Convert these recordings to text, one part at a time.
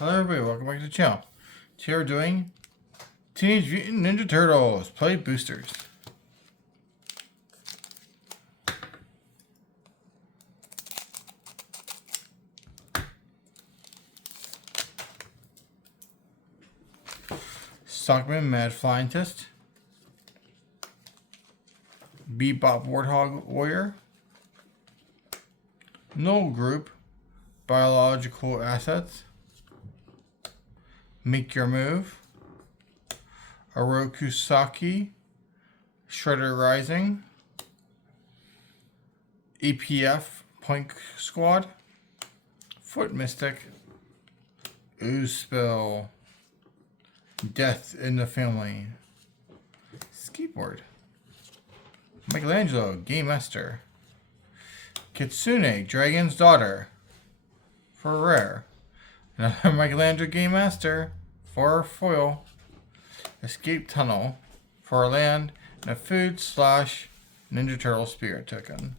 Hello everybody, welcome back to the channel. Today we're doing Teenage Mutant Ninja Turtles Play Boosters. Stockman Mad Flying Test. Bebop Warthog Warrior. Null Group Biological Assets. Make Your Move. Orokusaki Shredder Rising. EPF Point Squad. Foot Mystic. Ooze Spill. Death in the Family. Skateboard. Michelangelo Game Master. Kitsune Dragon's Daughter. For a rare. Another Michelangelo Game Master for a foil. Escape Tunnel for a land. And a food / Ninja Turtle Spirit token.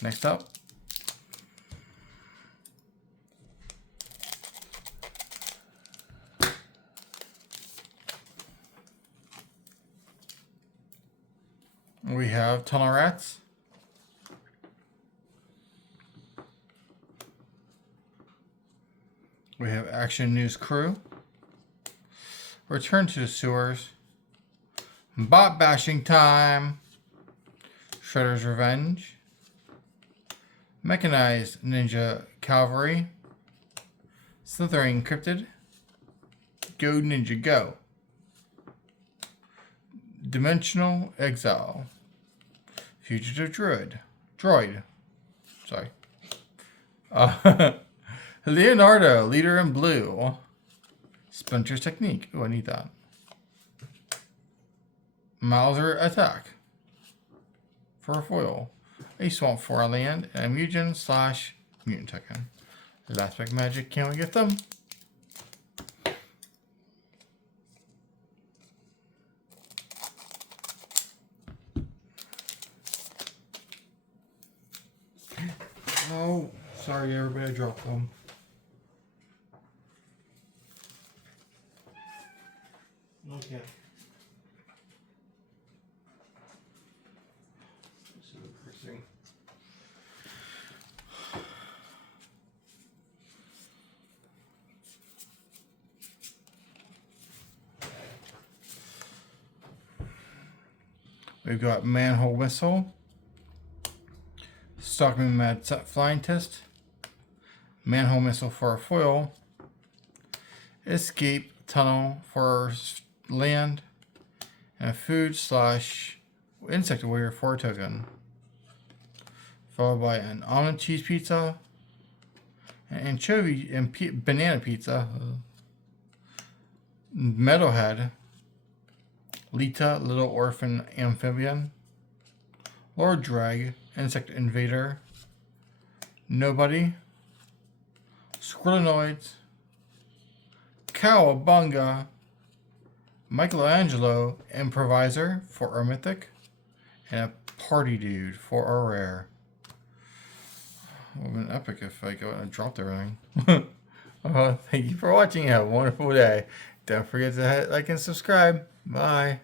Next up. We have Tunnel Rats. We have Action News Crew. Return to the Sewers. Bot Bashing Time. Shredder's Revenge. Mechanized Ninja Cavalry. Slithering Cryptid. Go Ninja Go. Dimensional Exile. Fugitive Droid. Sorry. Leonardo, Leader in Blue. Splinter's Technique. Oh, I need that. Mauser Attack. For a foil. A Swamp for a land. And a Mutant / Mutant token. Last Big Magic. Can we get them? Oh, sorry everybody, I dropped them. Okay. We've got Manhole Whistle. Stockman Mad Flying Test. Manhole Missile for a foil. Escape Tunnel for land. And a food / insect warrior for a token. Followed by an almond cheese pizza. An anchovy and banana pizza. Metalhead. Lita, Little Orphan Amphibian. Lord Drag, Insect Invader. Nobody. Squirtlinoids. Cowabunga. Michelangelo Improviser for a mythic. And a Party Dude for a rare. It would have been epic if I go and dropped everything. Thank you for watching. Have a wonderful day. Don't forget to hit like and subscribe. Bye.